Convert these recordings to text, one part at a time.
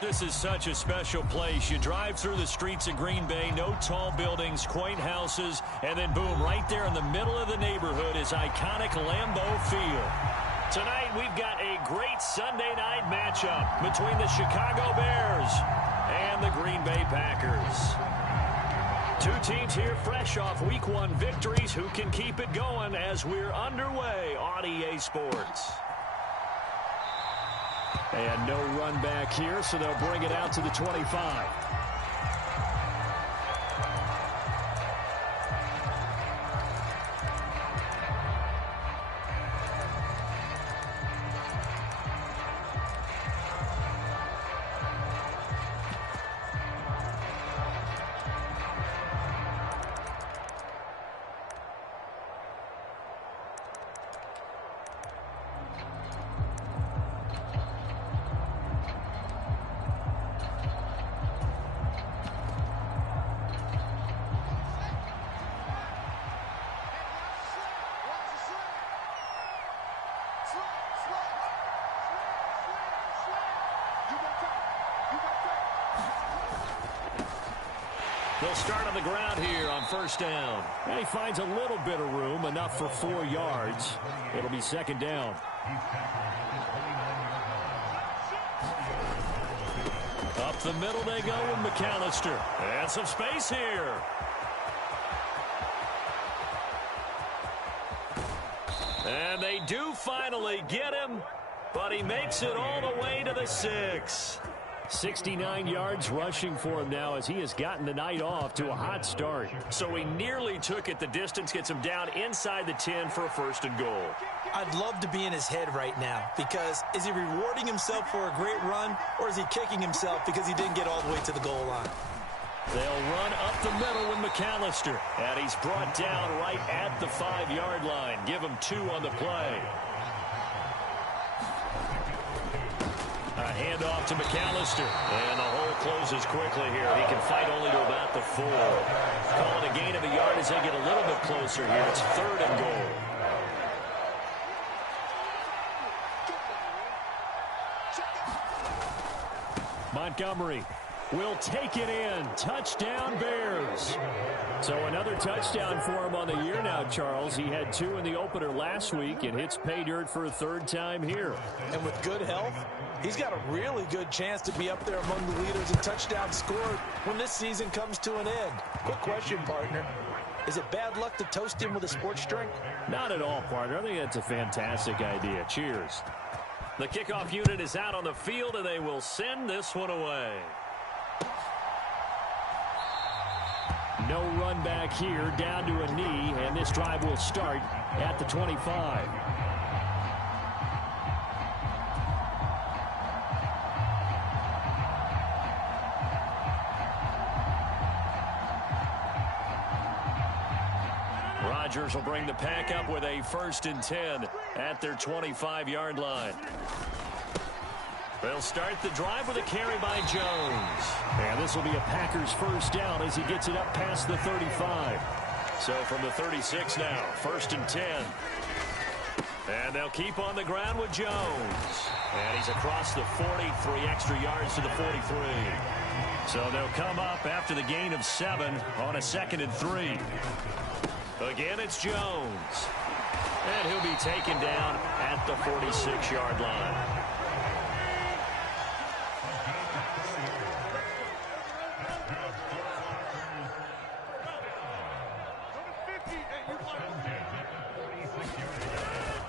This is such a special place. You drive through the streets of Green Bay, no tall buildings, quaint houses, and then boom, right there in the middle of the neighborhood is iconic Lambeau Field. Tonight we've got a great Sunday night matchup between the Chicago Bears and the Green Bay Packers. Two teams here fresh off Week 1 victories. Who can keep it going as we're underway on EA Sports? And no run back here, so they'll bring it out to the 25. They'll start on the ground here on first down. And he finds a little bit of room, enough for 4 yards. It'll be second down. Up the middle they go with McAllister. And some space here. And they do finally get him, but he makes it all the way to the 6. 69 yards rushing for him now as he has gotten the night off to a hot start. So he nearly took it the distance, gets him down inside the 10 for a first and goal. I'd love to be in his head right now because is he rewarding himself for a great run or is he kicking himself because he didn't get all the way to the goal line? They'll run up the middle with McAllister, and he's brought down right at the 5-yard line. Give him 2 on the play. A handoff to McAllister, and the hole closes quickly here. He can fight only to about the 4. Calling a gain of a yard as they get a little bit closer here. It's 3rd and goal. Montgomery will take it in. Touchdown, Bears. So another touchdown for him on the year now, Charles. He had 2 in the opener last week and hits pay dirt for a 3rd time here. And with good health, he's got a really good chance to be up there among the leaders in touchdowns scored when this season comes to an end. Quick question, partner. Is it bad luck to toast him with a sports drink? Not at all, partner. I think that's a fantastic idea. Cheers. The kickoff unit is out on the field, and they will send this one away. No run back here, down to a knee, and this drive will start at the 25. Rodgers will bring the pack up with a 1st and 10 at their 25-yard line. They'll start the drive with a carry by Jones. And this will be a Packers first down as he gets it up past the 35. So from the 36 now, 1st and 10. And they'll keep on the ground with Jones. And he's across the 40, 3 extra yards to the 43. So they'll come up after the gain of 7 on a 2nd and 3. Again, it's Jones. And he'll be taken down at the 46-yard line.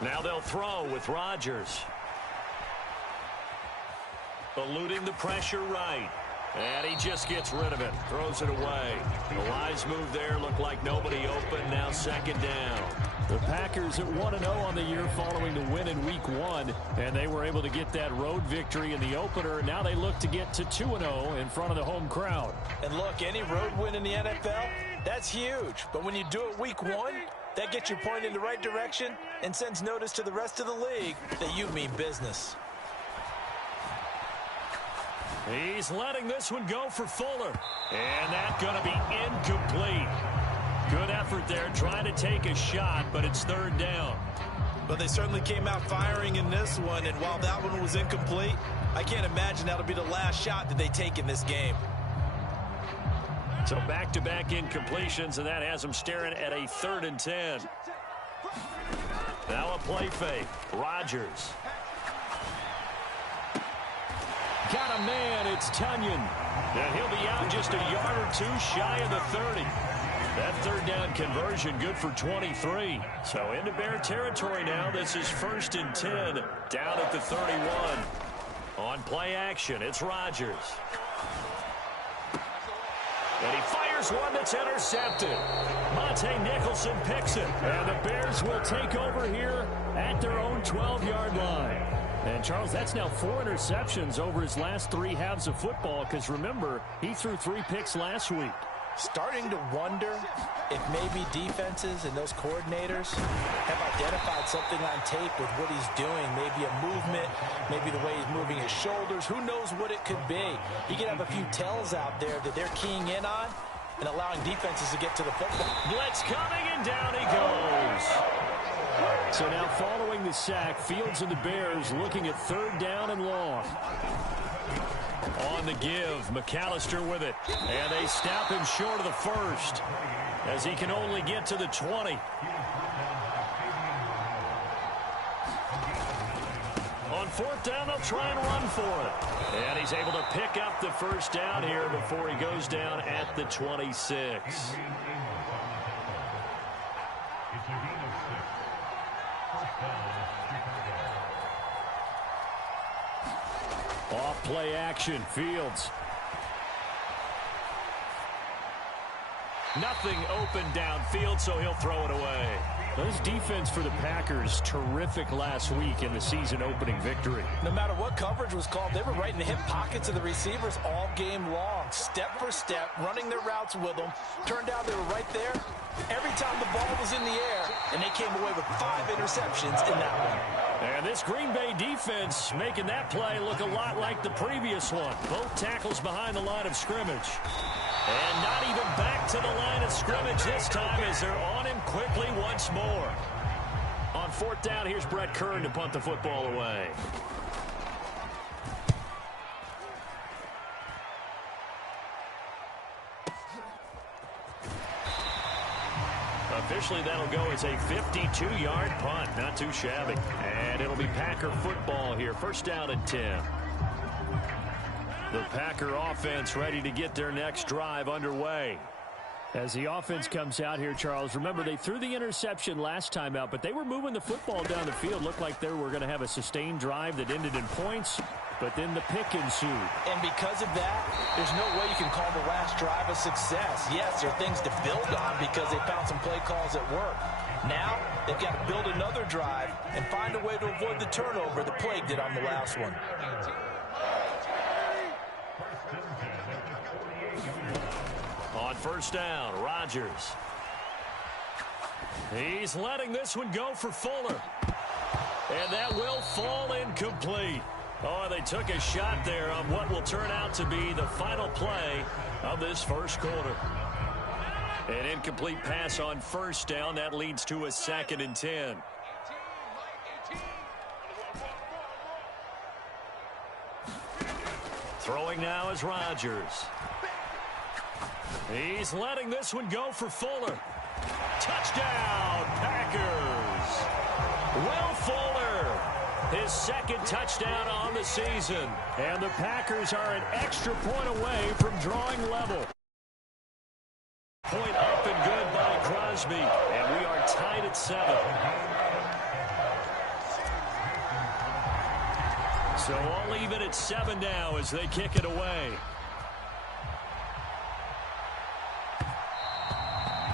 Now they'll throw with Rodgers. Eluding the pressure right. And he just gets rid of it. Throws it away. The wise move there. Looked like nobody open. Now 2nd down. The Packers at 1-0 on the year following the win in Week 1. And they were able to get that road victory in the opener. Now they look to get to 2-0 in front of the home crowd. And look, any road win in the NFL, that's huge. But when you do it Week 1, that gets you pointed in the right direction and sends notice to the rest of the league that you mean business. He's letting this one go for Fuller. And that's going to be incomplete. Good effort there trying to take a shot, but it's 3rd down. But they certainly came out firing in this one, and while that one was incomplete, I can't imagine that'll be the last shot that they take in this game. So back-to-back incompletions, and that has them staring at a 3rd and 10. Now a play fake. Rodgers. Got a man. It's Tunyon. And he'll be out just a yard or two shy of the 30. That 3rd down conversion good for 23. So into Bear territory now. This is 1st and 10 down at the 31. On play action, it's Rodgers. And he fires one that's intercepted. Monte Nicholson picks it. And the Bears will take over here at their own 12-yard line. And, Charles, that's now 4 interceptions over his last 3 halves of football because, remember, he threw 3 picks last week. Starting to wonder if maybe defenses and those coordinators have identified something on tape with what he's doing. Maybe a movement, maybe the way he's moving his shoulders. Who knows what it could be? You could have a few tells out there that they're keying in on and allowing defenses to get to the football. Blitz coming, and down he goes. So now following the sack, Fields and the Bears looking at 3rd down and long. On the give, McAllister with it. And they snap him short of the 1st as he can only get to the 20. On 4th down, they'll try and run for it. And he's able to pick up the 1st down here before he goes down at the 26. Off play action, Fields. Nothing open downfield, so he'll throw it away. Those defense for the Packers, terrific last week in the season-opening victory. No matter what coverage was called, they were right in the hip pockets of the receivers all game long, step for step, running their routes with them. Turned out they were right there every time the ball was in the air, and they came away with 5 interceptions in that one. And this Green Bay defense making that play look a lot like the previous one. Both tackles behind the line of scrimmage. And not even back to the line of scrimmage this time as they're on him quickly once more. On 4th down, here's Brett Kern to punt the football away. Officially, that'll go as a 52-yard punt. Not too shabby. And it'll be Packer football here. 1st down and 10. The Packer offense ready to get their next drive underway. As the offense comes out here, Charles, remember they threw the interception last time out, but they were moving the football down the field. Looked like they were going to have a sustained drive that ended in points, but then the pick ensued. And because of that, there's no way you can call the last drive a success. Yes, there are things to build on because they found some play calls that work. Now, they've got to build another drive and find a way to avoid the turnover the Plague did on the last one. On 1st down, Rodgers. He's letting this one go for Fuller. And that will fall incomplete. Oh, they took a shot there on what will turn out to be the final play of this 1st quarter. An incomplete pass on 1st down. That leads to a 2nd and 10. Throwing now is Rodgers. He's letting this one go for Fuller. Touchdown, Packers. Will Fuller, his 2nd touchdown on the season. And the Packers are an extra point away from drawing level. Point up and good by Crosby. And we are tied at 7. So all even at 7 now as they kick it away.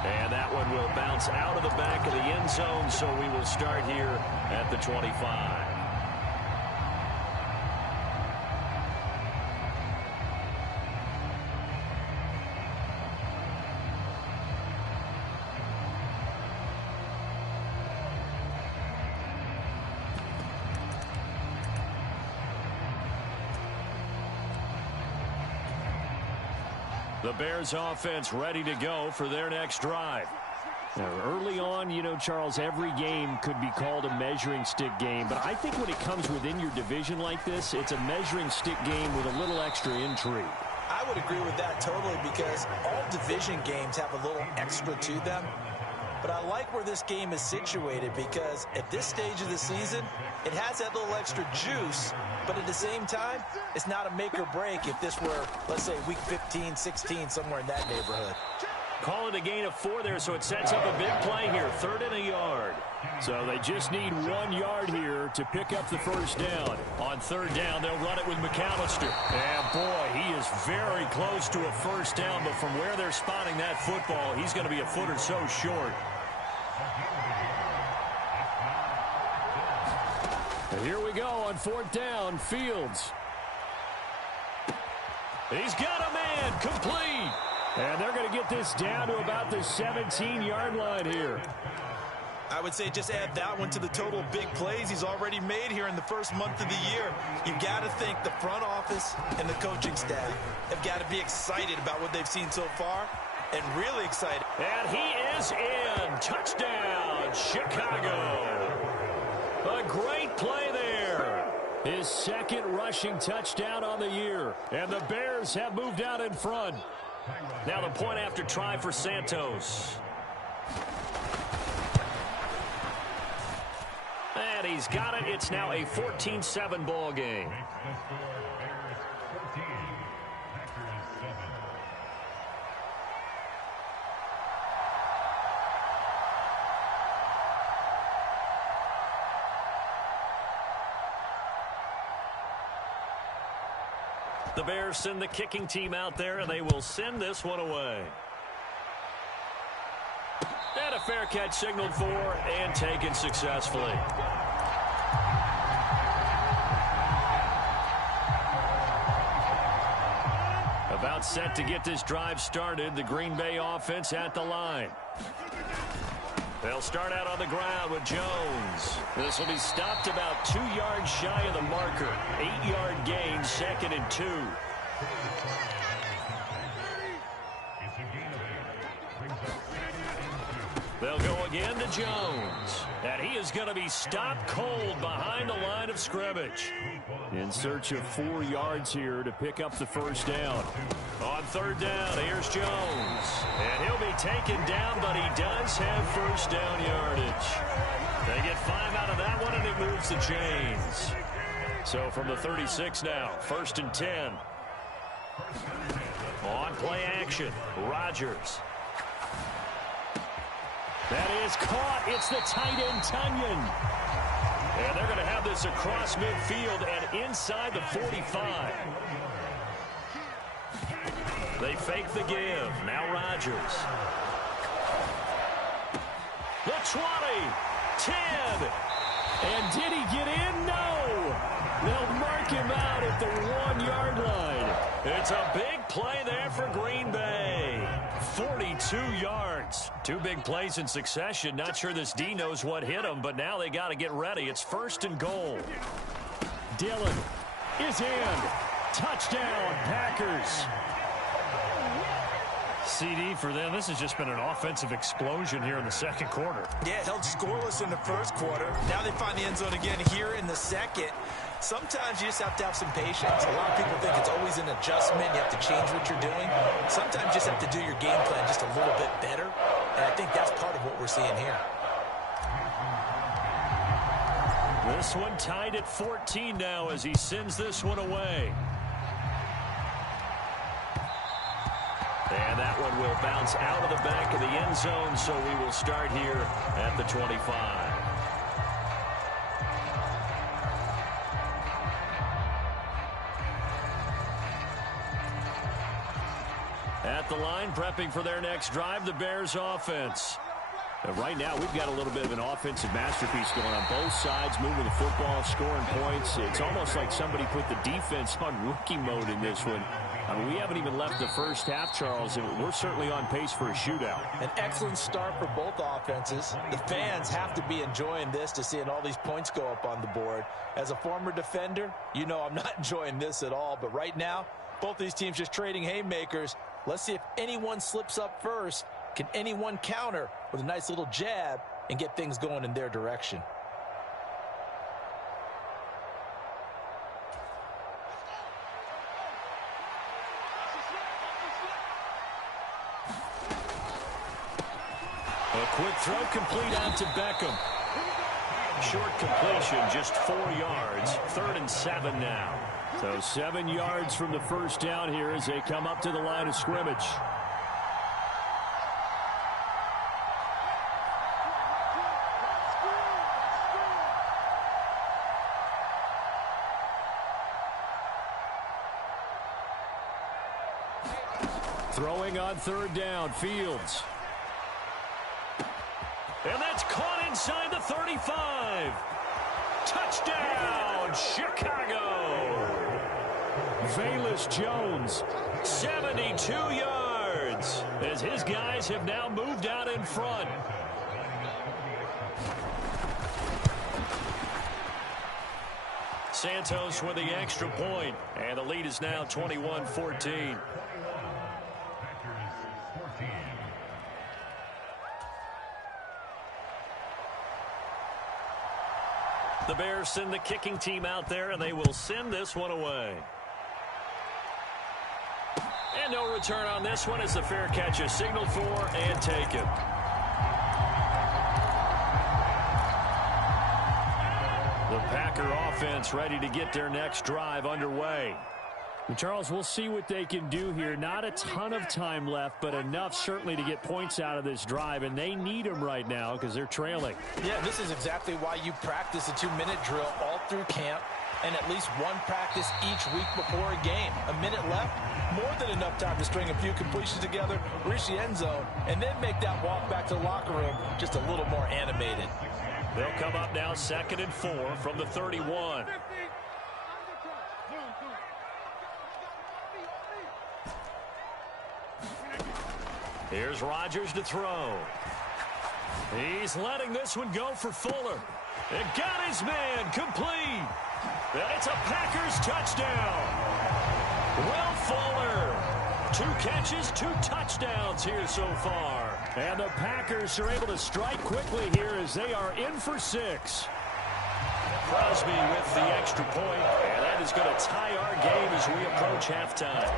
And that one will bounce out of the back of the end zone, so we will start here at the 25. The Bears offense ready to go for their next drive. Now, early on, you know, Charles, every game could be called a measuring stick game. But I think when it comes within your division like this, it's a measuring stick game with a little extra intrigue. I would agree with that totally because all division games have a little extra to them. But I like where this game is situated because at this stage of the season, it has that little extra juice. But at the same time, it's not a make or break if this were, let's say, week 15, 16, somewhere in that neighborhood. Call it a gain of 4 there, so it sets up a big play here, 3rd and a yard. So they just need 1 yard here to pick up the first down. On 3rd down, they'll run it with McAllister. And, boy, he is very close to a first down, but from where they're spotting that football, he's going to be a foot or so short. And here we go on 4th down, Fields. He's got a man, complete. And they're going to get this down to about the 17-yard line here. I would say just add that one to the total of big plays he's already made here in the first month of the year. You've got to think the front office and the coaching staff have got to be excited about what they've seen so far and really excited. And he is in. Touchdown, Chicago. A great play there. His 2nd rushing touchdown on the year. And the Bears have moved out in front. Now the point after try for Santos. And he's got it. It's now a 14-7 ball game. The Bears send the kicking team out there, and they will send this one away. And a fair catch signaled for and taken successfully. About set to get this drive started, the Green Bay offense at the line. They'll start out on the ground with Jones. This will be stopped about 2 yards shy of the marker. 8-yard gain, 2nd and 2. They'll go again to Jones. And he is going to be stopped cold behind the line of scrimmage. In search of 4 yards here to pick up the first down. On 3rd down, here's Jones. And he'll be taken down, but he does have first down yardage. They get 5 out of that one, and it moves the chains. So from the 36 now, 1st and 10. On play action, Rodgers. That is caught. It's the tight end, Tunyon. And they're going to have this across midfield and inside the 45. They fake the give. Now Rodgers. The 20. 10. And did he get in? No. They'll mark him out at the 1-yard line. It's a big play there for Green Bay. 42 yards. 2 big plays in succession. Not sure this D knows what hit him, but now they got to get ready. It's 1st and goal. Dillon is in. Touchdown, Packers. CD for them. This has just been an offensive explosion here in the 2nd quarter. Yeah, held scoreless in the 1st quarter. Now they find the end zone again here in the 2nd. Sometimes you just have to have some patience. A lot of people think it's always an adjustment. You have to change what you're doing. Sometimes you just have to do your game plan just a little bit better. And I think that's part of what we're seeing here. This one tied at 14 now as he sends this one away. And that one will bounce out of the back of the end zone, so we will start here at the 25. At the line, prepping for their next drive, the Bears offense. Right now, we've got a little bit of an offensive masterpiece going on both sides, moving the football, scoring points. It's almost like somebody put the defense on rookie mode in this one. I mean, we haven't even left the first half, Charles, and we're certainly on pace for a shootout. An excellent start for both offenses. The fans have to be enjoying this to seeing all these points go up on the board. As a former defender, you know I'm not enjoying this at all. But right now, both these teams just trading haymakers. Let's see if anyone slips up first. Can anyone counter with a nice little jab and get things going in their direction? A quick throw complete out to Beckham. Short completion, just 4 yards. 3rd and 7 now. So 7 yards from the first down here as they come up to the line of scrimmage. Throwing on 3rd down, Fields. And that's caught inside the 35. Touchdown, Chicago. Velus Jones, 72 yards, as his guys have now moved out in front. Santos with the extra point, and the lead is now 21-14. The Bears send the kicking team out there, and they will send this one away. And no return on this one as the fair catch is signaled for and taken. The Packer offense ready to get their next drive underway. Charles, we'll see what they can do here. Not a ton of time left, but enough certainly to get points out of this drive, and they need them right now because they're trailing. Yeah, this is exactly why you practice a 2-minute drill all through camp and at least one practice each week before a game. A minute left, more than enough time to string a few completions together, reach the end zone, and then make that walk back to the locker room just a little more animated. They'll come up now 2nd and 4 from the 31. Here's Rodgers to throw. He's letting this one go for Fuller. It got his man complete. And it's a Packers touchdown. Will Fuller. 2 catches, 2 touchdowns here so far. And the Packers are able to strike quickly here as they are in for 6. Crosby with the extra point, and that is going to tie our game as we approach halftime.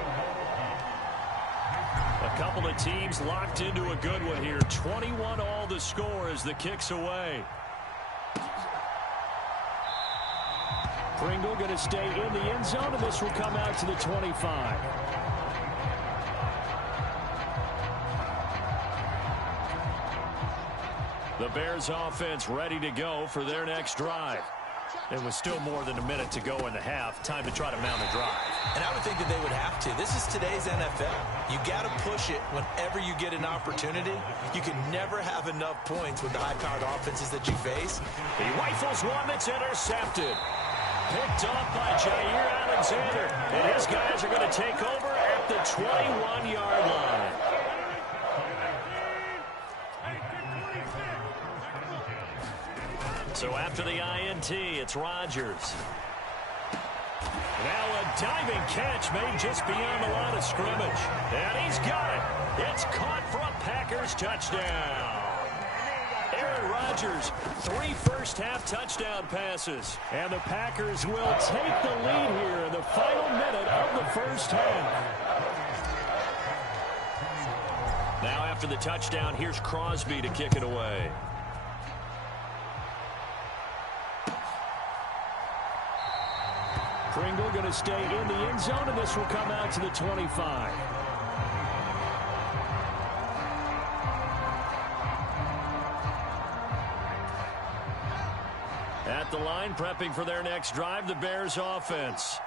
A couple of teams locked into a good one here. 21 all the score as the kick's away. Pringle going to stay in the end zone, and this will come out to the 25. The Bears offense ready to go for their next drive. It was still more than a minute to go in the half. Time to try to mount a drive. And I would think that they would have to. This is today's NFL. You got to push it whenever you get an opportunity. You can never have enough points with the high-powered offenses that you face. He rifles one that's intercepted. Picked off by Jair Alexander. And his guys are going to take over at the 21-yard line. So after the INT, it's Rodgers. Now a diving catch made just beyond the line of scrimmage. And he's got it. It's caught for a Packers touchdown. Aaron Rodgers, 3 first-half touchdown passes. And the Packers will take the lead here in the final minute of the first half. Now after the touchdown, here's Crosby to kick it away. Pringle going to stay in the end zone, and this will come out to the 25. At the line, prepping for their next drive, the Bears offense.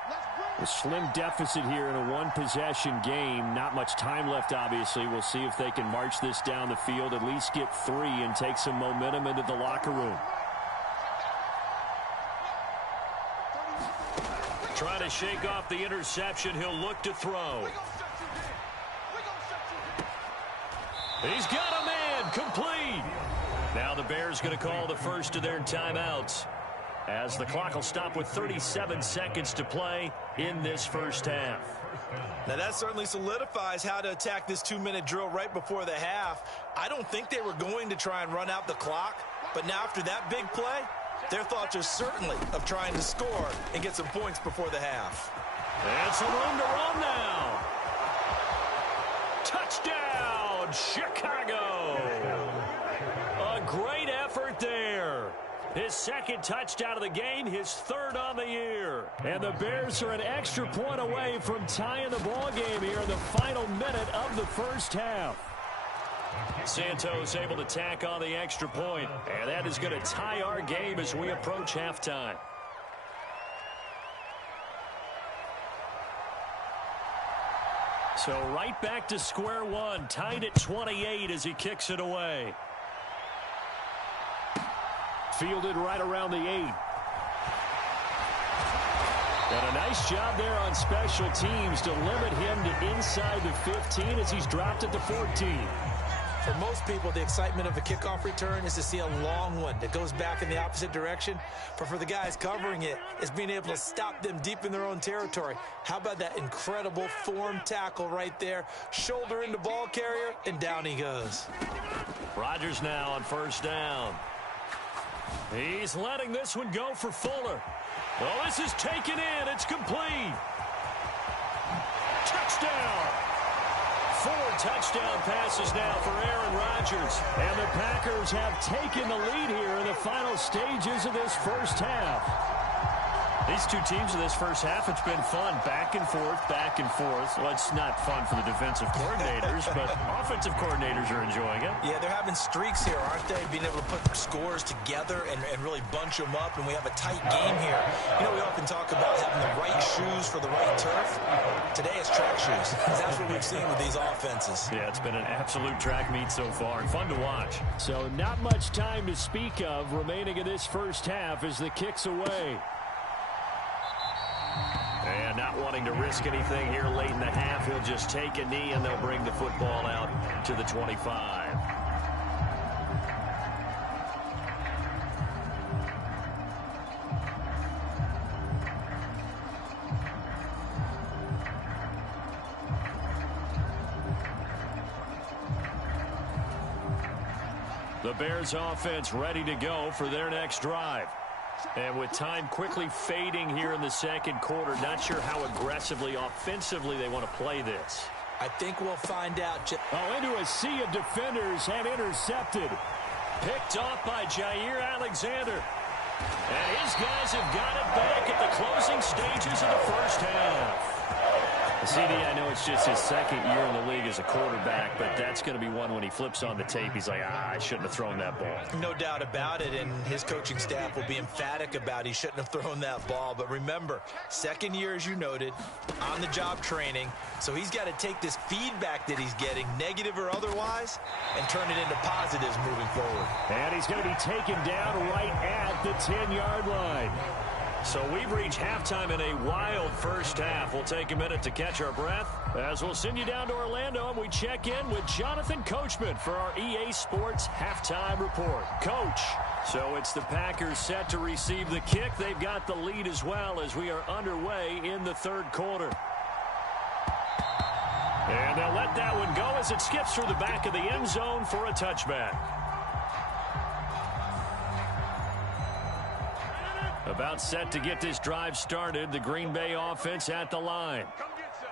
A slim deficit here in a one-possession game. Not much time left, obviously. We'll see if they can march this down the field, at least get 3 and take some momentum into the locker room. Trying to shake off the interception. He'll look to throw. He's got a man complete. Now the Bears going to call the first of their timeouts. as the clock will stop with 37 seconds to play in this first half. Now that certainly solidifies how to attack this 2-minute drill right before the half. I don't think they were going to try and run out the clock, but now after that big play, their thoughts are certainly of trying to score and get some points before the half. And some room to run now. Touchdown, Chicago. A great effort there. His second touchdown of the game, his third on the year. And the Bears are an extra point away from tying the ball game here in the final minute of the first half. Santos able to tack on the extra point, and that is going to tie our game as we approach halftime. So right back to square one, tied at 28 as he kicks it away. Fielded right around the 8. And a nice job there on special teams to limit him to inside the 15 as he's dropped at the 14. For most people, the excitement of a kickoff return is to see a long one that goes back in the opposite direction. But for the guys covering it, it's being able to stop them deep in their own territory. How about that incredible form tackle right there? Shoulder into ball carrier, and down he goes. Rodgers now on first down. He's letting this one go for Fuller. Well, this is taken in. It's complete. Touchdown. 4 touchdown passes now for Aaron Rodgers. And the Packers have taken the lead here in the final stages of this first half. These two teams in this first half, it's been fun. Back and forth, back and forth. Well, it's not fun for the defensive coordinators, but offensive coordinators are enjoying it. Yeah, they're having streaks here, aren't they? Being able to put scores together and really bunch them up, and we have a tight game here. You know, we often talk about having the right shoes for the right turf. Today it's track shoes. That's what we've seen with these offenses. Yeah, it's been an absolute track meet so far, and fun to watch. So not much time to speak of remaining in this first half as the kick's away. And not wanting to risk anything here late in the half, he'll just take a knee and they'll bring the football out to the 25. The Bears offense ready to go for their next drive. And with time quickly fading here in the second quarter, not sure how aggressively, offensively they want to play this. I think we'll find out. Oh, into a sea of defenders and intercepted. Picked off by Jair Alexander. And his guys have got it back at the closing stages of the first half. CD, I know it's just his second year in the league as a quarterback, but that's going to be one when he flips on the tape. He's like, I shouldn't have thrown that ball. No doubt about it, and his coaching staff will be emphatic about he shouldn't have thrown that ball. But remember, second year, as you noted, on-the-job training, so he's got to take this feedback that he's getting, negative or otherwise, and turn it into positives moving forward. And he's going to be taken down right at the 10-yard line. So we've reached halftime in a wild first half. We'll take a minute to catch our breath as we'll send you down to Orlando and we check in with Jonathan Coachman for our EA Sports Halftime Report. Coach, so it's the Packers set to receive the kick. They've got the lead as well as we are underway in the third quarter. And they'll let that one go as it skips through the back of the end zone for a touchback. About set to get this drive started, the Green Bay offense at the line.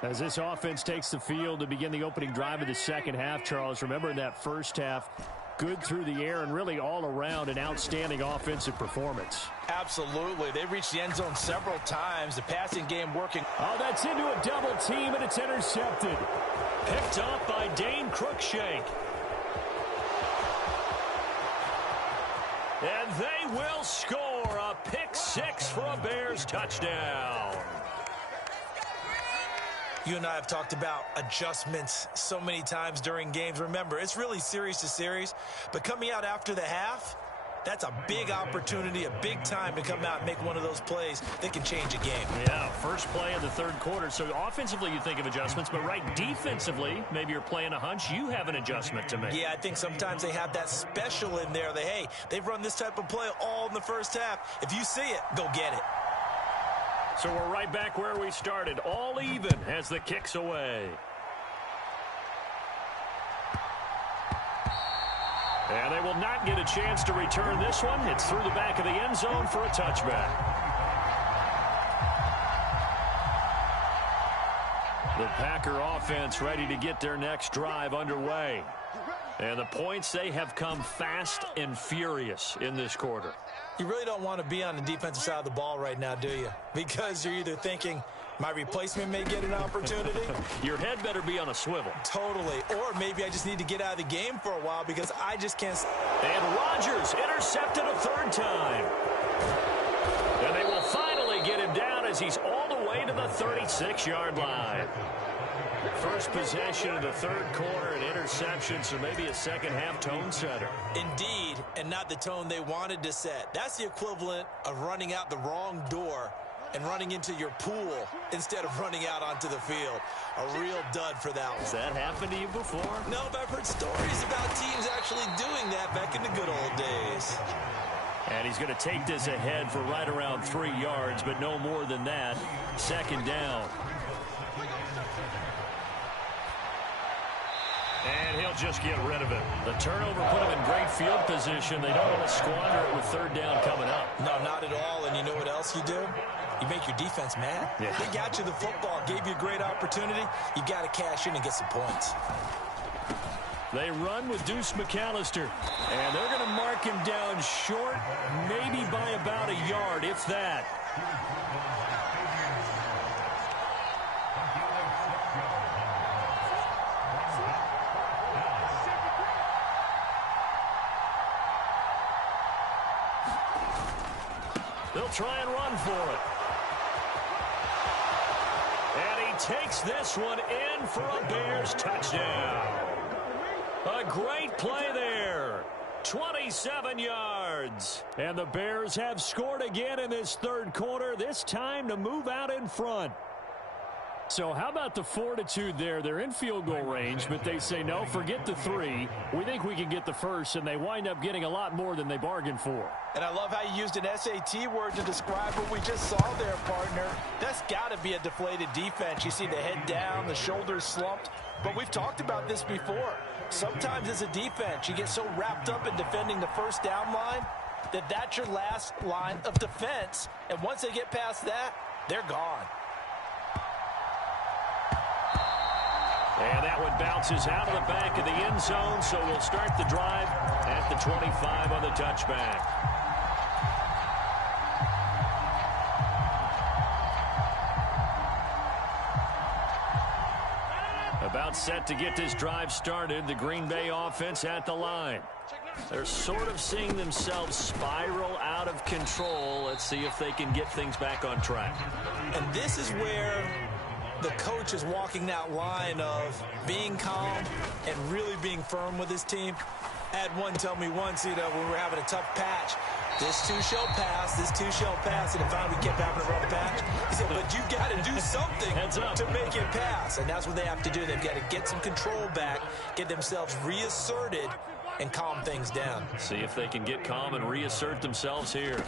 As this offense takes the field to begin the opening drive of the second half, Charles, remember in that first half, good through the air and really all around an outstanding offensive performance. Absolutely. They reached the end zone several times. The passing game working. Oh, that's into a double team, and it's intercepted. Picked up by Dane Cruikshank. And they will score a pick six for a Bears touchdown. You and I have talked about adjustments so many times during games. Remember, it's really series to series. But coming out after the half, That's a big opportunity, a big time to come out and make one of those plays that can change a game. Yeah, first play of the third quarter. So offensively, you think of adjustments, but right defensively, maybe you're playing a hunch. You have an adjustment to make. Yeah, I think sometimes they have that special in there that, hey, they've run this type of play all in the first half. If you see it, go get it. So we're right back where we started. All even as the kick's away. And they will not get a chance to return this one. It's through the back of the end zone for a touchback. The Packer offense ready to get their next drive underway. And the points, they have come fast and furious in this quarter. You really don't want to be on the defensive side of the ball right now, do you? Because you're either thinking, my replacement may get an opportunity. Your head better be on a swivel. Totally. Or maybe I just need to get out of the game for a while because I just can't. And Rodgers intercepted a third time. And they will finally get him down as he's all the way to the 36-yard line. First possession of the third quarter, an interception, so maybe a second-half tone setter. Indeed, and not the tone they wanted to set. That's the equivalent of running out the wrong door and running into your pool instead of running out onto the field. A real dud for that one. Has that happened to you before? No, but I've heard stories about teams actually doing that back in the good old days. And he's going to take this ahead for right around 3 yards, but no more than that. Second down. And he'll just get rid of it. The turnover put him in great field position. They don't want to squander it with third down coming up. No, not at all. And you know what else you do? You make your defense mad. Yeah. They got you the football, gave you a great opportunity. You got to cash in and get some points. They run with Deuce McAllister. And they're going to mark him down short, maybe by about a yard, if that. They'll try and run for it. And he takes this one in for a Bears touchdown. A great play there. 27 yards. And the Bears have scored again in this third quarter, this time to move out in front. So how about the fortitude there? They're in field goal range, but they say, no, forget the 3. We think we can get the first, and they wind up getting a lot more than they bargained for. And I love how you used an SAT word to describe what we just saw there, partner. That's got to be a deflated defense. You see the head down, the shoulders slumped. But we've talked about this before. Sometimes as a defense, you get so wrapped up in defending the first down line that that's your last line of defense. And once they get past that, they're gone. And that one bounces out of the back of the end zone, so we'll start the drive at the 25 on the touchback. About set to get this drive started, the Green Bay offense at the line. They're sort of seeing themselves spiral out of control. Let's see if they can get things back on track. And this is where the coach is walking that line of being calm and really being firm with his team. I had one tell me once, when we were having a tough patch, this too shall pass, this too shall pass, and finally we kept having a rough patch. He said, but you got to do something to make it pass, and that's what they have to do. They've got to get some control back, get themselves reasserted, and calm things down. See if they can get calm and reassert themselves here.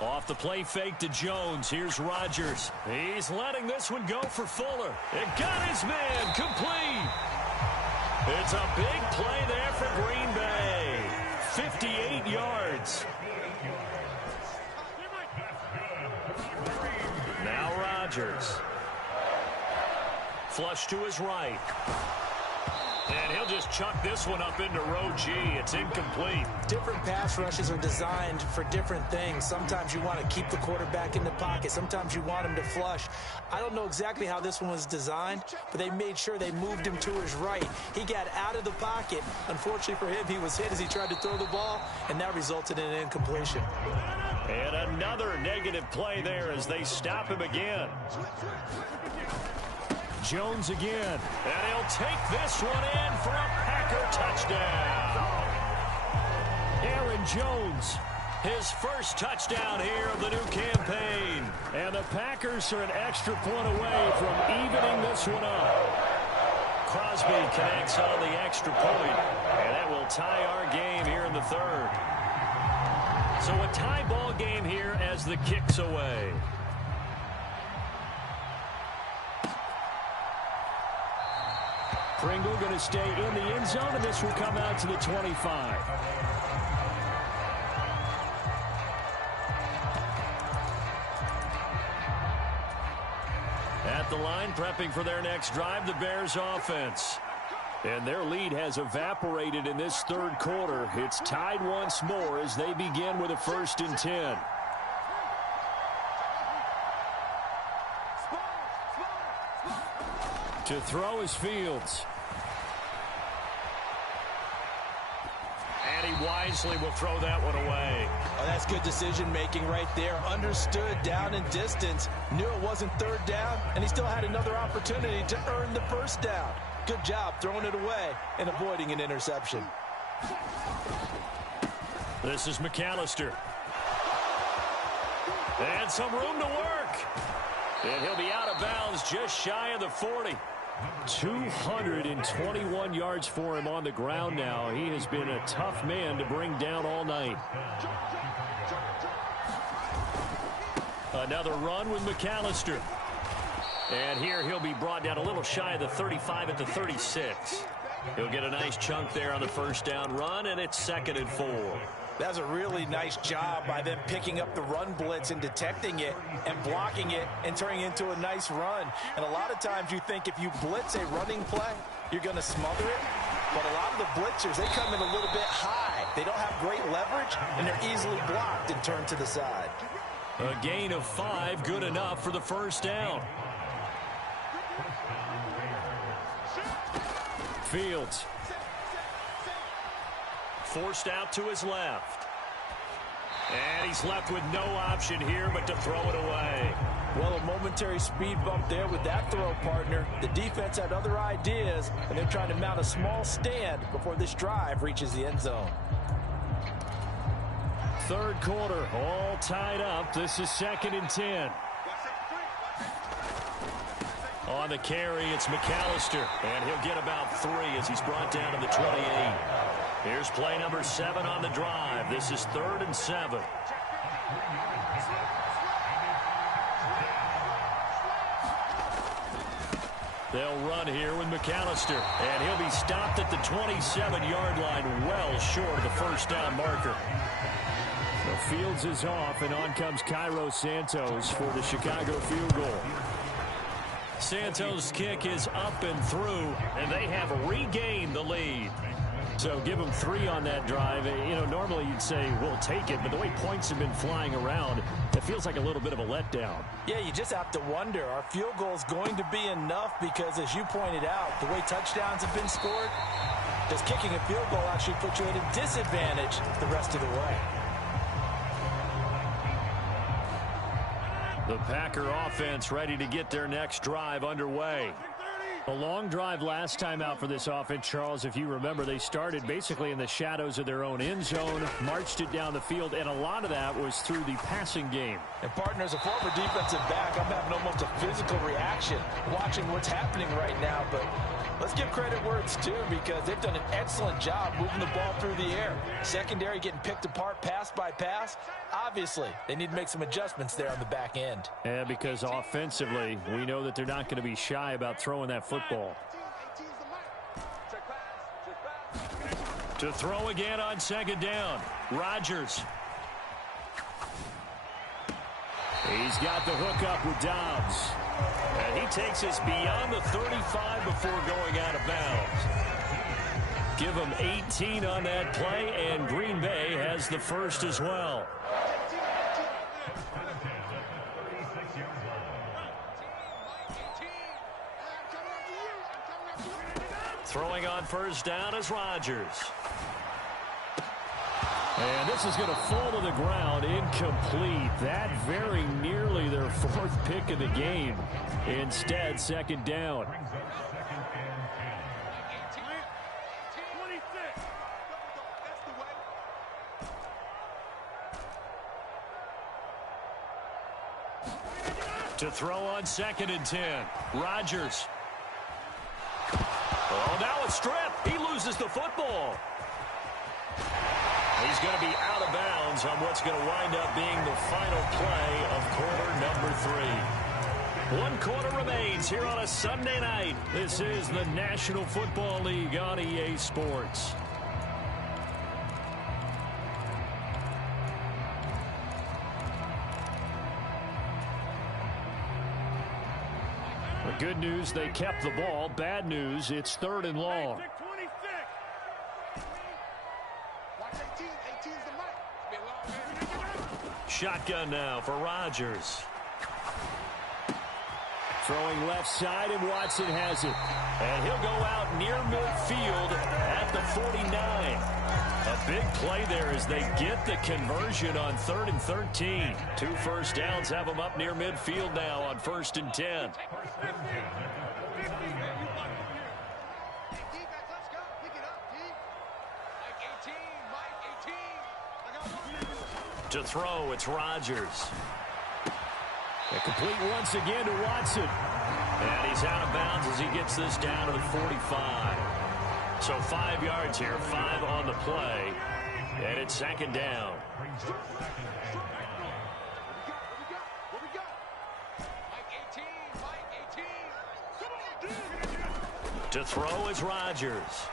Off the play fake to Jones. Here's Rodgers. He's letting this one go for Fuller. It got his man complete. It's a big play there for Green Bay. 58 yards. Now Rodgers. Flush to his right. And he'll just chuck this one up into row G. It's incomplete. Different pass rushes are designed for different things. Sometimes you want to keep the quarterback in the pocket. Sometimes you want him to flush. I don't know exactly how this one was designed, but they made sure they moved him to his right. He got out of the pocket. Unfortunately for him, he was hit as he tried to throw the ball, and that resulted in an incompletion. And another negative play there as they stop him again. Jones again. And he'll take this one in for a Packer touchdown. Aaron Jones. His first touchdown here of the new campaign. And the Packers are an extra point away from evening this one up. Crosby connects on the extra point, and that will tie our game here in the third. So a tie ball game here as the kick's away. Pringle going to stay in the end zone, and this will come out to the 25. At the line, prepping for their next drive, the Bears offense. And their lead has evaporated in this third quarter. It's tied once more as they begin with a 1st and 10. To throw is Fields. And he wisely will throw that one away. Oh, that's good decision-making right there. Understood down and distance. Knew it wasn't third down, and he still had another opportunity to earn the first down. Good job throwing it away and avoiding an interception. This is McAllister. And some room to work. And he'll be out of bounds just shy of the 40. 221 yards for him on the ground now. He has been a tough man to bring down all night. Another run with McAllister. And here he'll be brought down a little shy of the 35 at the 36. He'll get a nice chunk there on the first down run, and it's 2nd and 4. That's a really nice job by them picking up the run blitz and detecting it and blocking it and turning it into a nice run. And a lot of times you think if you blitz a running play, you're going to smother it. But a lot of the blitzers, they come in a little bit high. They don't have great leverage, and they're easily blocked and turned to the side. A gain of 5, good enough for the first down. Fields. Forced out to his left. And he's left with no option here but to throw it away. Well, a momentary speed bump there with that throw, partner. The defense had other ideas, and they're trying to mount a small stand before this drive reaches the end zone. Third quarter, all tied up. This is 2nd and 10. On the carry, it's McAllister, and he'll get about 3 as he's brought down to the 28. Here's play number 7 on the drive. This is 3rd and 7. They'll run here with McAllister, and he'll be stopped at the 27-yard line, well short of the first down marker. The Fields is off, and on comes Cairo Santos for the Chicago field goal. Santos' kick is up and through, and they have regained the lead. So give them 3 on that drive. You know, normally you'd say, we'll take it, but the way points have been flying around, it feels like a little bit of a letdown. Yeah, you just have to wonder, are field goals going to be enough? Because as you pointed out, the way touchdowns have been scored, does kicking a field goal actually put you at a disadvantage the rest of the way? The Packer offense ready to get their next drive underway. A long drive last time out for this offense, Charles. If you remember, they started basically in the shadows of their own end zone, marched it down the field, and a lot of that was through the passing game. And partner, as a former defensive back, I'm having almost a physical reaction watching what's happening right now. But let's give credit where it's due, because they've done an excellent job moving the ball through the air. Secondary getting picked apart pass by pass. Obviously, they need to make some adjustments there on the back end. Yeah, because offensively, we know that they're not going to be shy about throwing that football. To throw again on 2nd down, Rodgers. He's got the hook up with Dobbs. And he takes us beyond the 35 before going out of bounds. Give him 18 on that play, and Green Bay has the first as well. Throwing on first down is Rodgers. And this is going to fall to the ground, incomplete. That very nearly their 4th pick of the game. Instead, 2nd down. To throw on 2nd and 10. Rodgers. Oh, now a strip. He loses the football. He's going to be out of bounds on what's going to wind up being the final play of quarter number 3. 1 quarter remains here on a Sunday night. This is the National Football League on EA Sports. The good news, they kept the ball. Bad news, it's 3rd and long. Shotgun now for Rodgers. Throwing left side, and Watson has it. And he'll go out near midfield at the 49. A big play there as they get the conversion on 3rd and 13. 2 first downs have them up near midfield now on 1st and 10. To throw, it's Rodgers. And complete once again to Watson. And he's out of bounds as he gets this down to the 45. So 5 yards here, 5 on the play. And it's 2nd down. To throw is Rodgers.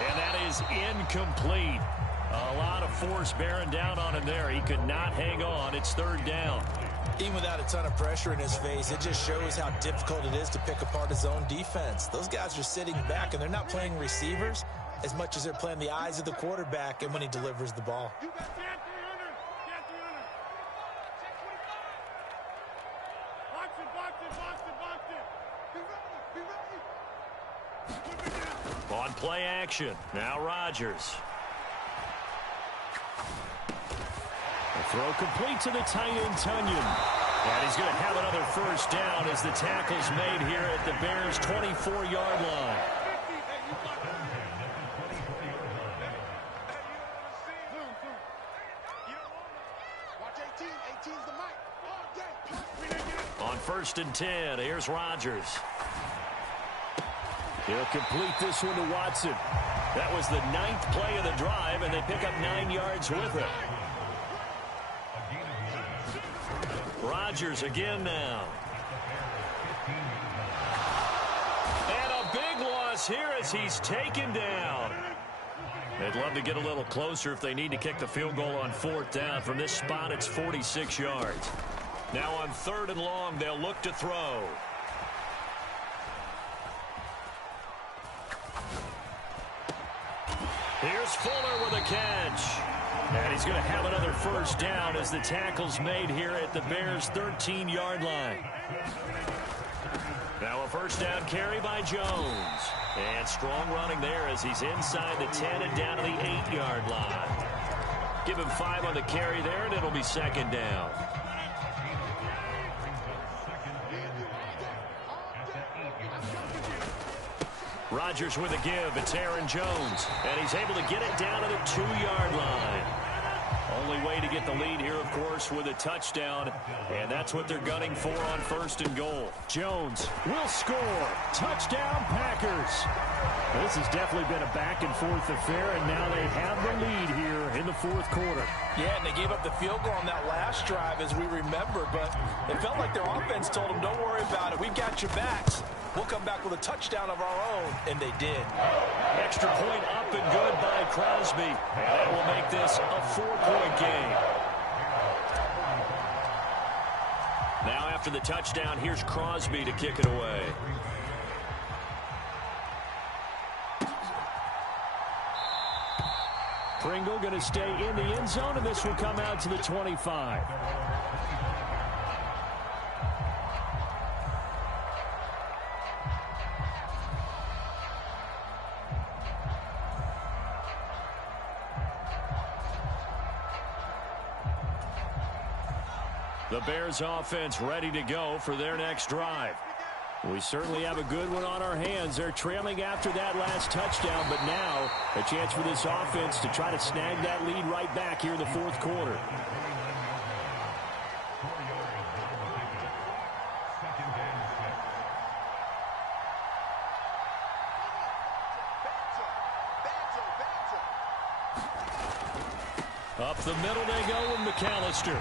And that is incomplete. A lot of force bearing down on him there. He could not hang on. It's 3rd down. Even without a ton of pressure in his face, it just shows how difficult it is to pick apart his own defense. Those guys are sitting back, and they're not playing receivers as much as they're playing the eyes of the quarterback and when he delivers the ball. On play action, now Rodgers. The throw complete to the tight end, Tunyon. And he's going to have another first down as the tackle's made here at the Bears' 24-yard line. On 1st and 10, here's Rodgers. He'll complete this one to Watson. That was the 9th play of the drive, and they pick up 9 yards with it. Rodgers again now. And a big loss here as he's taken down. They'd love to get a little closer if they need to kick the field goal on 4th down. From this spot, it's 46 yards. Now on 3rd and long, they'll look to throw. Here's Fuller with a catch. And he's going to have another first down as the tackle's made here at the Bears' 13-yard line. Now a first down carry by Jones. And strong running there as he's inside the 10 and down to the 8-yard line. Give him 5 on the carry there, and it'll be 2nd down. Rodgers with a give. It's Aaron Jones. And he's able to get it down to the 2-yard line. Only way to get the lead here, of course, with a touchdown. And that's what they're gunning for on 1st and goal. Jones will score. Touchdown, Packers. This has definitely been a back-and-forth affair, and now they have the lead here in the 4th quarter. Yeah, and they gave up the field goal on that last drive, as we remember, but it felt like their offense told them, don't worry about it. We've got your backs. We'll come back with a touchdown of our own, and they did. Extra point up and good by Crosby. And that will make this a 4-point game. Now after the touchdown, here's Crosby to kick it away. Pringle going to stay in the end zone, and this will come out to the 25. The Bears offense ready to go for their next drive. We certainly have a good one on our hands. They're trailing after that last touchdown, but now a chance for this offense to try to snag that lead right back here in the 4th quarter. Up the middle they go with McAllister.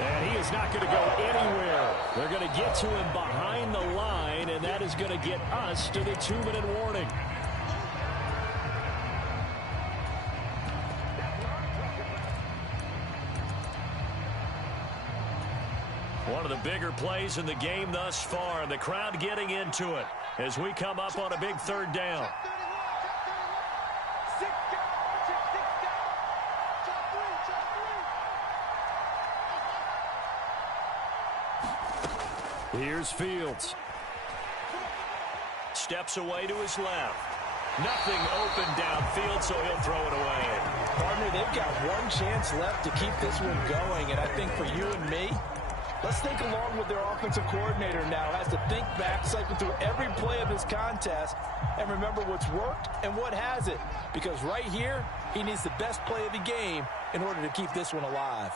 And he is not going to go anywhere. They're going to get to him behind the line, and that is going to get us to the 2-minute warning. One of the bigger plays in the game thus far, and the crowd getting into it as we come up on a big third down. Here's Fields. Steps away to his left. Nothing open downfield, so he'll throw it away. Partner, they've got one chance left to keep this one going, and I think for you and me, let's think along with their offensive coordinator now. Has to think back, cycle through every play of this contest, and remember what's worked and what hasn't. Because right here, he needs the best play of the game in order to keep this one alive.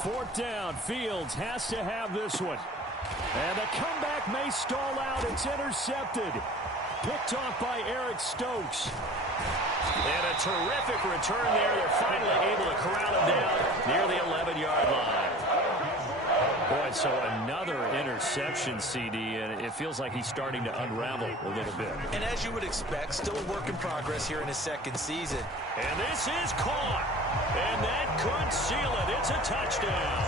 Fourth down, Fields has to have this one. And the comeback may stall out. It's intercepted. Picked off by Eric Stokes. And a terrific return there. They're finally able to corral him down near the 11-yard line. Boy, so another interception, CD, and it feels like he's starting to unravel a little bit. And as you would expect, still a work in progress here in his second season. And this is caught. And that could seal it. It's a touchdown.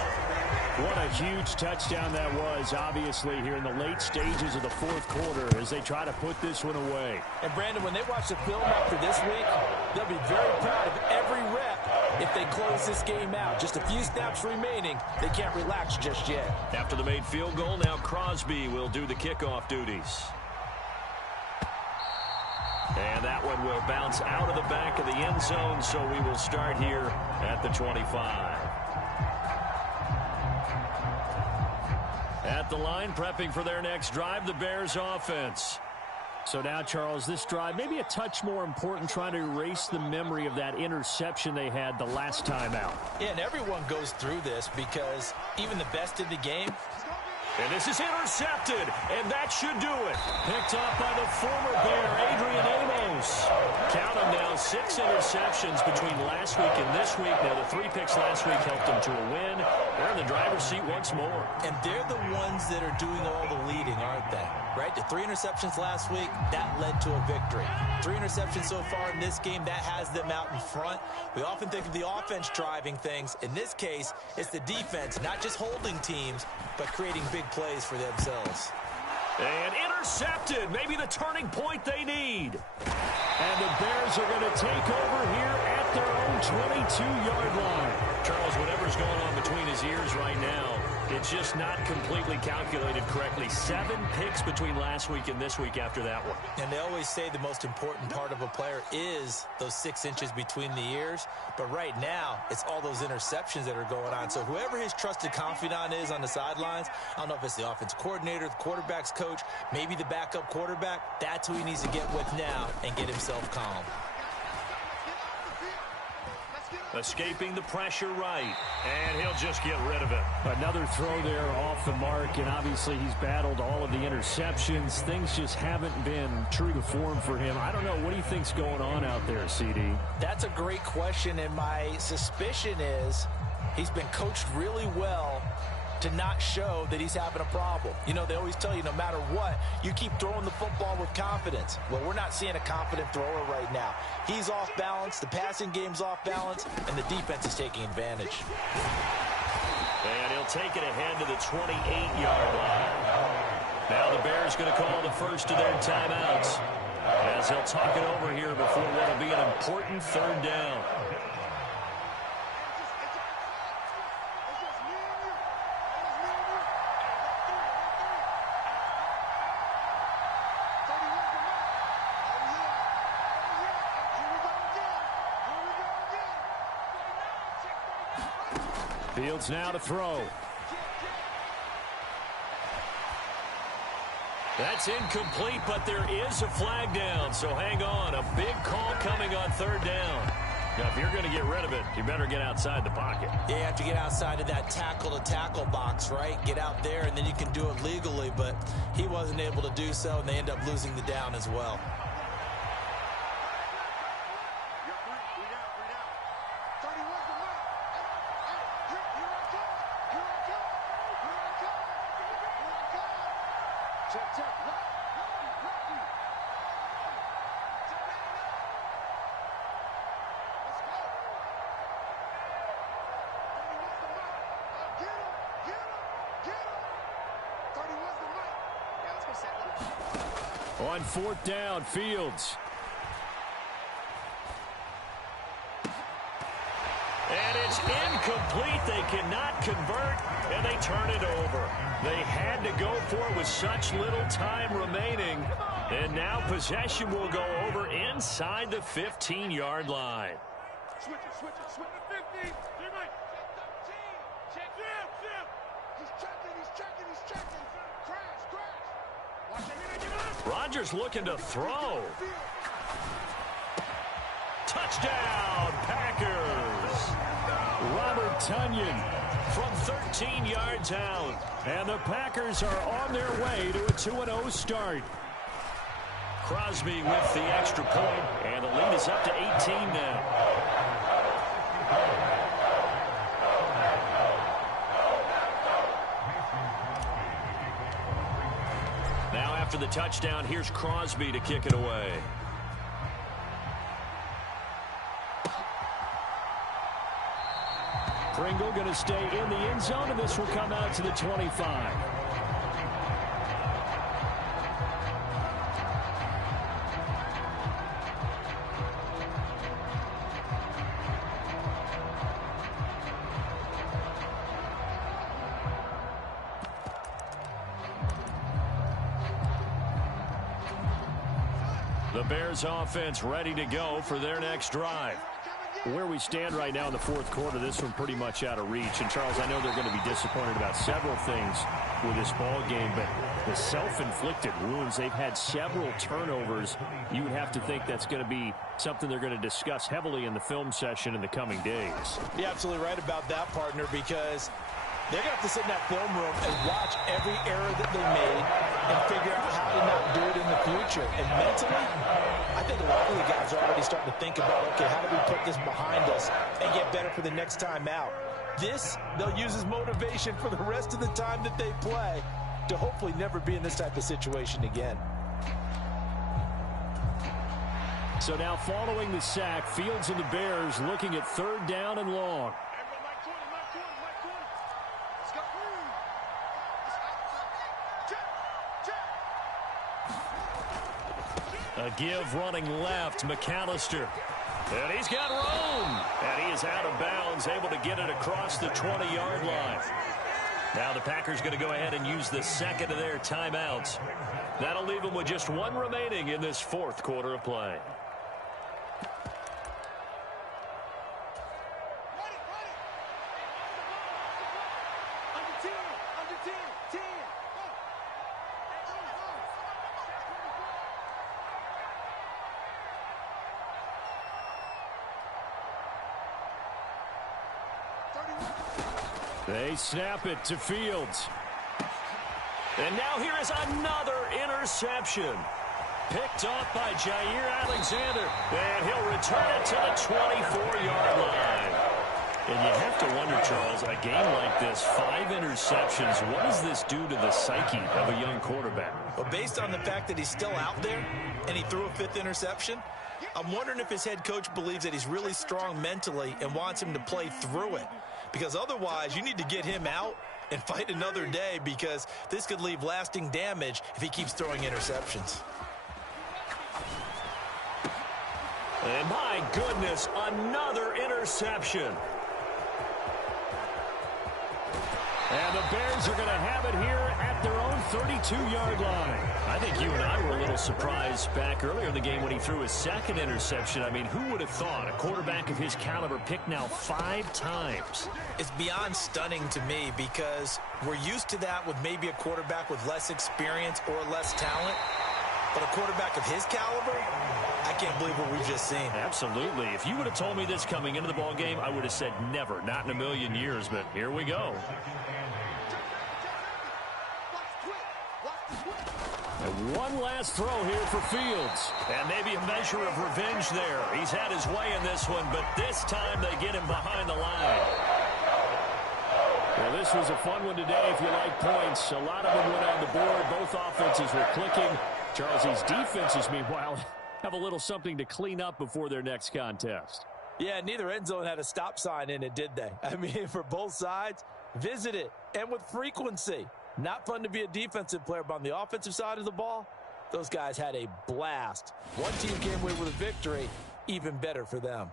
What a huge touchdown that was, obviously, here in the late stages of the fourth quarter as they try to put this one away. And, Brandon, when they watch the film after this week, they'll be very proud of every rep if they close this game out. Just a few snaps remaining. They can't relax just yet. After the made field goal, now Crosby will do the kickoff duties. And that one will bounce out of the back of the end zone, so we will start here at the 25. At the line, prepping for their next drive, the Bears offense. So now, Charles, this drive maybe a touch more important, trying to erase the memory of that interception they had the last time out. Yeah, and everyone goes through this because even the best in the game. And this is intercepted, and that should do it. Picked off by the former Bear, Adrian Amos. Count them now, 6 interceptions between last week and this week. Now, the 3 picks last week helped them to a win. They're in the driver's seat once more. And they're the ones that are doing all the leading, aren't they? Right? The 3 interceptions last week, that led to a victory. 3 interceptions so far in this game, that has them out in front. We often think of the offense driving things. In this case, it's the defense, not just holding teams, but creating big plays for themselves. And intercepted, maybe the turning point they need. And the Bears are going to take over here at their own 22-yard line. Charles, whatever's going on between his ears right now, it's just not completely calculated correctly. 7 picks between last week and this week after that one. And they always say the most important part of a player is those 6 inches between the ears. But right now, it's all those interceptions that are going on. So whoever his trusted confidant is on the sidelines, I don't know if it's the offense coordinator, the quarterback's coach, maybe the backup quarterback, that's who he needs to get with now and get himself calm. Escaping the pressure right, and he'll just get rid of it. Another throw there off the mark, and obviously he's battled all of the interceptions. Things just haven't been true to form for him. I don't know. What do you think's going on out there, CD? That's a great question, and my suspicion is he's been coached really well to not show that he's having a problem. You know, they always tell you no matter what, you keep throwing the football with confidence. Well, we're not seeing a confident thrower right now. He's off balance, the passing game's off balance, and the defense is taking advantage. And he'll take it ahead to the 28-yard line. Now the Bears going to call the first of their timeouts as he'll talk it over here before what will be an important third down. Fields now to throw. That's incomplete, but there is a flag down, so hang on. A big call coming on third down. Now, if you're going to get rid of it, you better get outside the pocket. Yeah, you have to get outside of that tackle-to-tackle box, right? Get out there, and then you can do it legally, but he wasn't able to do so, and they end up losing the down as well. On fourth down, Fields. And it's incomplete. They cannot convert, and they turn it over. They had to go for it with such little time remaining. And now possession will go over inside the 15-yard line. Switch it, switch it, switch it. 15. Check. He's checking. Crash. Watch it. Rodgers looking to throw. Touchdown, Packers. Robert Tonyan from 13 yards out. And the Packers are on their way to a 2-0 start. Crosby with the extra point, and the lead is up to 18 now. Now after the touchdown, here's Crosby to kick it away. Pringle going to stay in the end zone, and this will come out to the 25. The Bears offense ready to go for their next drive. Where we stand right now in the fourth quarter, this one pretty much out of reach. And, Charles, I know they're going to be disappointed about several things with this ball game, but the self-inflicted wounds, they've had several turnovers. You would have to think that's going to be something they're going to discuss heavily in the film session in the coming days. You're absolutely right about that, partner, because they're going to have to sit in that film room and watch every error that they made and figure out how to not do it in the future. And mentally, I think a lot of the guys are already starting to think about, okay, how do we put this behind us and get better for the next time out? This, they'll use as motivation for the rest of the time that they play to hopefully never be in this type of situation again. So now following the sack, Fields and the Bears looking at third down and long. A give running left, McAllister. And he's got room. And he is out of bounds, able to get it across the 20-yard line. Now the Packers going to go ahead and use the second of their timeouts. That'll leave them with just one remaining in this fourth quarter of play. They snap it to Fields. And now here is another interception. Picked off by Jair Alexander. And he'll return it to the 24-yard line. And you have to wonder, Charles, a game like this, 5 interceptions, what does this do to the psyche of a young quarterback? Well, based on the fact that he's still out there and he threw a 5th interception, I'm wondering if his head coach believes that he's really strong mentally and wants him to play through it. Because otherwise, you need to get him out and fight another day, because this could leave lasting damage if he keeps throwing interceptions. And my goodness, another interception. And the Bears are going to have it here at their own 32. 32-yard line. I think you and I were a little surprised back earlier in the game when he threw his second interception. I mean, who would have thought a quarterback of his caliber picked now 5 times? It's beyond stunning to me because we're used to that with maybe a quarterback with less experience or less talent. But a quarterback of his caliber, I can't believe what we've just seen. Absolutely. If you would have told me this coming into the ball game, I would have said never, not in a million years. But here we go. And one last throw here for Fields. And maybe a measure of revenge there. He's had his way in this one, but this time they get him behind the line. Well, this was a fun one today if you like points. A lot of them went on the board. Both offenses were clicking. Charles, these defenses, meanwhile, have a little something to clean up before their next contest. Yeah, neither end zone had a stop sign in it, did they? I mean, for both sides, visit it, and with frequency. Not fun to be a defensive player, but on the offensive side of the ball, those guys had a blast. One team came away with a victory, even better for them.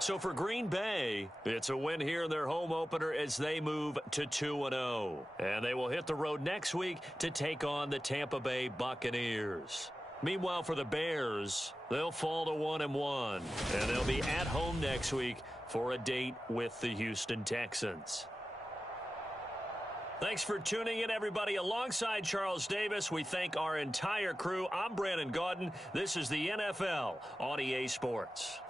So for Green Bay, it's a win here in their home opener as they move to 2-0. And they will hit the road next week to take on the Tampa Bay Buccaneers. Meanwhile, for the Bears, they'll fall to 1-1. And they'll be at home next week for a date with the Houston Texans. Thanks for tuning in, everybody. Alongside Charles Davis, we thank our entire crew. I'm Brandon Gaudin. This is the NFL on EA Sports.